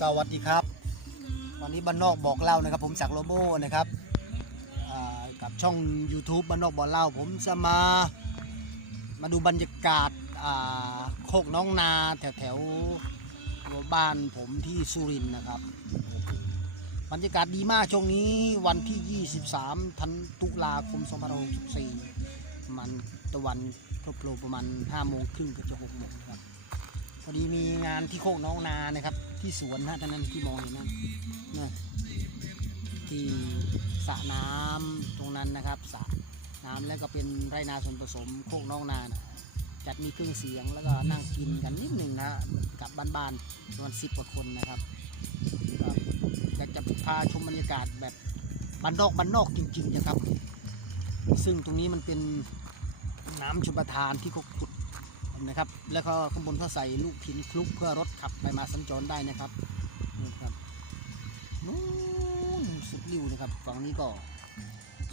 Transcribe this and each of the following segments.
สวัสดีครับ วันนี้บ้านนอกบอกเล่านะครับ ผมจากโลโบนะครับกับช่อง YouTube บ้านนอกบอกเล่า ผมจะมามาดูบรรยากาศาโคกน้องนาแถวแถวบ้านผมที่สุรินทร์นะครับ บรรยากาศดีมากช่วงนี้วันที่ 23 ธันตุลาคม2564มันตะวันโผล่ประมาณ5โมงครึ่งเกือบจะ6โมงครับพอดีมีงานที่โคกน้องนานะครับ ที่สวนนะท่านนั้นที่มองเห็นนั่นนะที่สระน้ำตรงนั้นนะครับสระน้ำแล้วก็เป็นไรนาส่วนผสมโคกน้องนานะจัดมีเครื่องเสียงแล้วก็นั่งกินกันนิดหนึ่งนะกับบ้านๆประมาณสิบกว่าคนนะครับอยากจะพาชมบรรยากาศแบบบ้านนอกบ้านนอกจริงๆนะครับ ซึ่งตรงนี้มันเป็นน้ำชุบทานที่เขาขุด นะครับ แล้วก็ข้างบนเขาใส่ลูกหินคลุกเพื่อรถขับไปมาสัญจรได้นะครับนี่ครับนู้นสุดริ้วนะครับฝั่งนี้ก็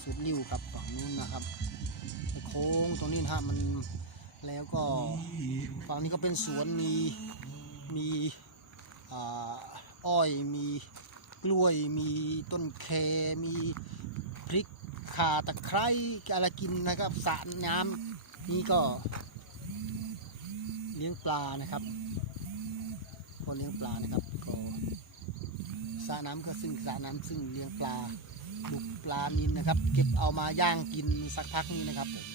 สุดริ้วครับฝั่งนู้นนะครับโค้งตรงนี้นะฮะมันแล้วก็ฝั่งนี้ก็เป็นสวนมีมีอ้อยมีกล้วยมีต้นแคมีพริกข่าตะไคร้อะไรกินนะครับสระน้ำนี่ก็ เลี้ยงปลานะครับก็เลี้ยงปลานะครับก็สระน้ำก็ซึ่งสระน้ำซึ่งเลี้ยงปลาดุกปลานินนะครับ เก็บเอามาย่างกินสักพักนี้นะครับผม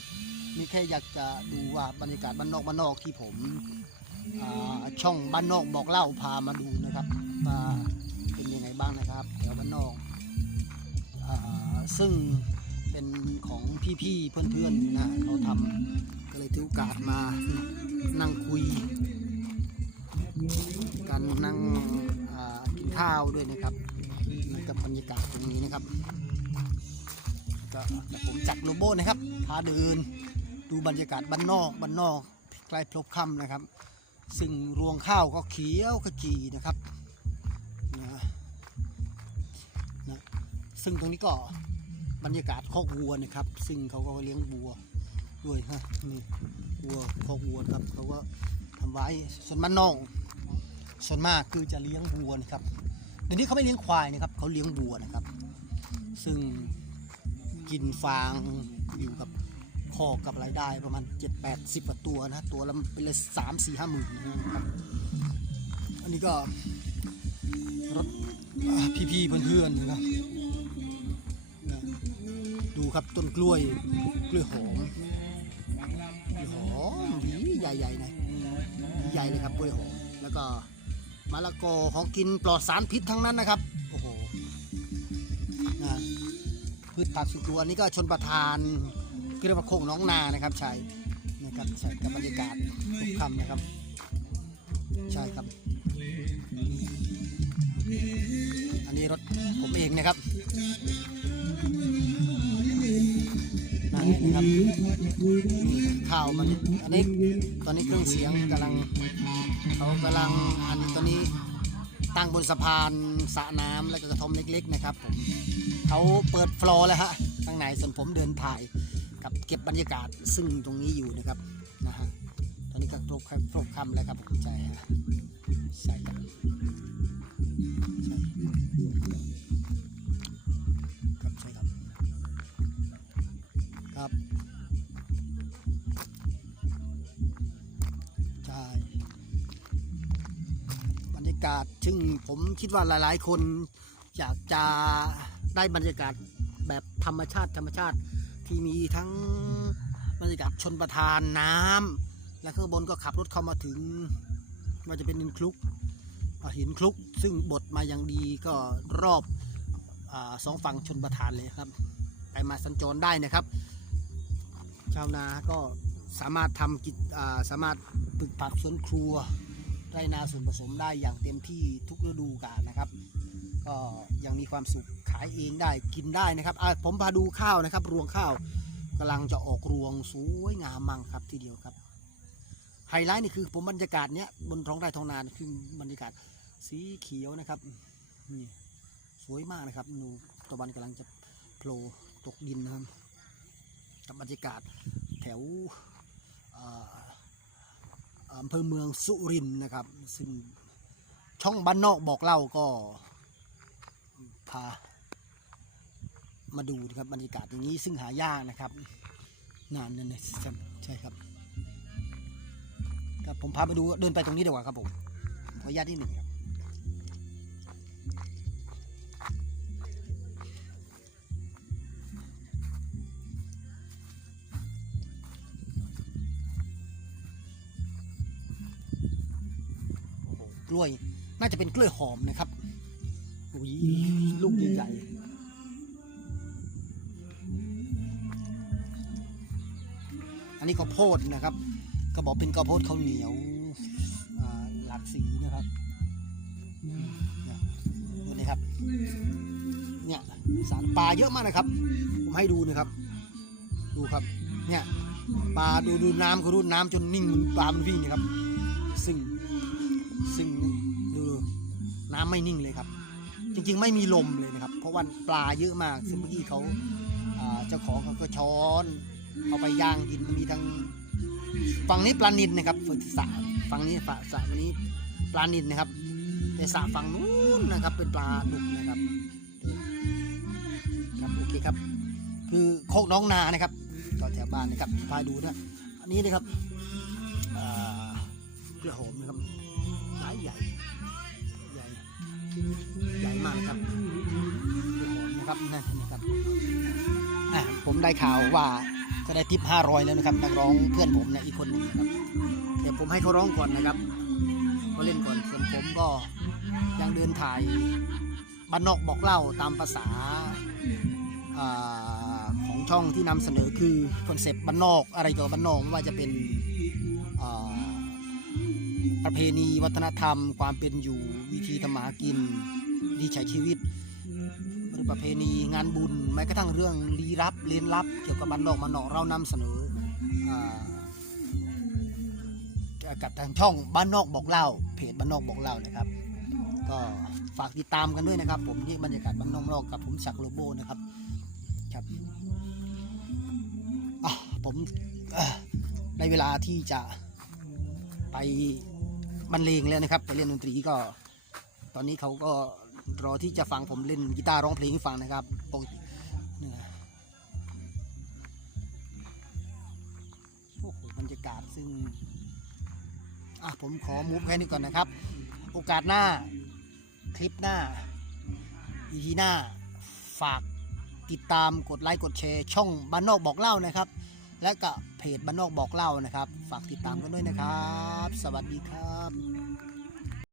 นี่แค่อยากจะดูว่าบรรยากาศบ้านนอกบ้านนอกที่ผมช่องบ้านนอกบอกเล่าพามาดูนะครับว่าเป็นยังไงบ้างนะครับแถวบ้านนอกอซึ่งเป็นของพี่ๆเพื่อนๆนะเขาทำก็เลยถือโอกาสมา นั่งคุยกันนั่งกินข้าวด้วยนะครับเหมือนกับบรรยากาศตรงนี้นะครับก็ผมจักรโลโบ้นะครับพาเดินดูบรรยากาศบ้านนอกบ้านนอกใกล้พลบค่ำนะครับ ซึ่งรวงข้าวก็เขียวขจีนะครับนะนะซึ่งตรงนี้ก็บรรยากาศคอกวัวนะครับ ซึ่งเขาก็เลี้ยงวัวด้วยฮะนี่ วัวคอกวัวครับเขาก็ทำไว้ส่วนมันน่อกส่วนมากคือจะเลี้ยงวัวนะครับเดี๋ยวนี้เขาไม่เลี้ยงควายนะครับเขาเลี้ยงวัวนะครับ ซึ่งกินฟางอยู่กับคอกกับรายได้ประมาณ7 8 0กว่าตัวนะตัวละเป็นเลยสามสี่ห้าหมื่นนะครับอันนี้ก็รถพี่ๆเพื่อนๆนะครับดูครับต้นกล้วยกล้วยหอม ใหญ่ๆนะใหญ่เลยครับกล้วยหอมแล้วก็มะละกอของกินปลอดสารพิษทั้งนั้นนะครับโอ้โหนะพืชผักสวนครัวนี่ก็ชนประทานเรียกว่าโคงน้องนานะครับใช่นะครับใช่กับบรรยากาศทุกคำนะครับ ใช่ครับ อันนี้รถผมเองนะครับนะครับ ข้าวมันอันนี้ตอนนี้เครื่องเสียงกำลังเขากำลังอันตอนนี้ตั้งบนสะพานสระน้ำแล้วก็กระทอมเล็ก ๆ นะครับผมเขาเปิดฟลอร์แล้วฮะข้างในส่วนผมเดินถ่ายกับเก็บบรรยากาศซึ่งตรงนี้อยู่นะครับนะฮะตอนนี้ก็ครบครบคำแล้วครับผมใช่ฮะใช่ครับใช่ครับใช่ครับครับากาศ ซึ่งผมคิดว่าหลาย ๆ คนอยากจะได้บรรยากาศแบบธรรมชาติธรรมชาติที่มีทั้งบรรยากาศชนประทานน้ำและข้างบนก็ขับรถเข้ามาถึงว่าจะเป็นหินคลุกหินคลุก ซึ่งบดมาอย่างดีก็รอบอสองฝั่งชนประทานเลยครับ ไปมาสัญจรได้นะครับ ชาวนาก็สามารถทำกิจสามารถปลูกผักสวนครัว ไรนาส่วนผสมได้อย่างเต็มที่ทุกฤดูกาลนะครับ ก็ยังมีความสุขขายเองได้กินได้นะครับผมพาดูข้าวนะครับ รวงข้าวกำลังจะออกรวงสวยงามมังครับทีเดียวครับไฮไลท์นี่คือผมบรรยากาศเนี้ยบนท้องไร่ท้องนานคือบรรยากาศสีเขียวนะครับนี่สวยมากนะครับนูตะวันกำลังจะโผล่ตกดินนะครับกับบรรยากาศแถวเอำเภอเมืองสุรินทร์นะครับ ซึ่งช่องบ้านนอกบอกเล่าก็พามาดูนะครับบรรยากาศอย่างนี้ซึ่งหายากนะครับนานนั่นเลยใช่ครับครับผมพาไปดูเดินไปตรงนี้ดีกว่าครับผมขออนุญาตที่หนึ่งครับ กล้วย น่าจะเป็นกล้วยหอมนะครับอุ้ยลูกใหญ่ๆอันนี้ข้าวโพดนะครับ ก็บอกเป็นข้าวโพดข้าวเหนียวอ่าหลากสีนะครับอืมเนี่ยดูนี่ครับ เนี่ยสารปลาเยอะมากนะครับ ผมให้ดูนะครับ ดูครับ เนี่ยปลาดูดูน้ำเขาดูน้ำจนนิ่งเหมันปลามันวิ่งนะครับ ซึ่งซึ่งดู น้ำไม่นิ่งเลยครับ จริงๆ ไม่มีลมเลยนะครับ เพราะว่าปลาเยอะมากซึ่งเมื่อกี้เขาอ่าเจ้าของเขาก็ช้อนเอาไปย่างกินมีทั้งฝั่งนี้ปลานิลนะครับฝั่งสระฝั่งนี้ฝั่งสระฝั่งนี้ปลานิลนะครับแต่สระฝั่งนู้นนะครับ เป็นปลาดุกนะครับครับโอเคครับ คือโคกน้องนานะครับต่อแถวบ้านนะครับพาดูนะอันนี้นะครับอ่าเกลือหอมนะครับใหญ่ใหญ่ นะครับนั่นนะครับอะผมได้ข่าวว่าจะได้ทิป500แล้วนะครับนักร้องเพื่อนผมนะอีกคนหนึ่งนะครับ เดี๋ยวผมให้เขาร้องก่อนนะครับเขาเล่นก่อนส่วนผมก็ยังเดินถ่ายบ้านนอกบอกเล่าตามภาษาอของช่องที่นำเสนอคือคอนเซปต์บ้านนอกอะไรเกี่ยวกับบ้านนอกไม่ว่าจะเป็นประเพณีวัฒนธรรม ความเป็นอยู่วิธีทำมาหากินวิธีใช้ชีวิต รือประเพณีงานบุญแม้กระทั่งเรื่องลี้ลับเลี้ยนลับ เกี่ยวกับบ้านนอกมานนอกเรานำเสนอกับทางช่องบ้านนอกบอกเล่า เพจบ้านนอกบอกเล่านะครับ ก็ฝากติดตามกันด้วยนะครับ ผมนี่บรรยากาศบ้านนอกนอกกับผมสักดิ์โลโบนะครับครับผมเอ่อได้เวลาที่จะไปบรรเลงแล้วนะครับ ไปเล่นดนตรีก็ ตอนนี้เขาก็ รอที่จะฟังผมเล่นกีตาร์ร้องเพลงให้ฟังนะครับปกติโอ้โหบรรยากาศซึ่งอะผมขอมูฟแค่นี้ก่อนนะครับ โอกาสหน้าคลิปหน้าอีพีหน้าฝากติดตามกดไลค์กดแชร์ช่องบ้านนอกบอกเล่านะครับ และก็เพจบ้านนอกบอกเล่านะครับ ฝากติดตามกันด้วยนะครับ สวัสดีครับ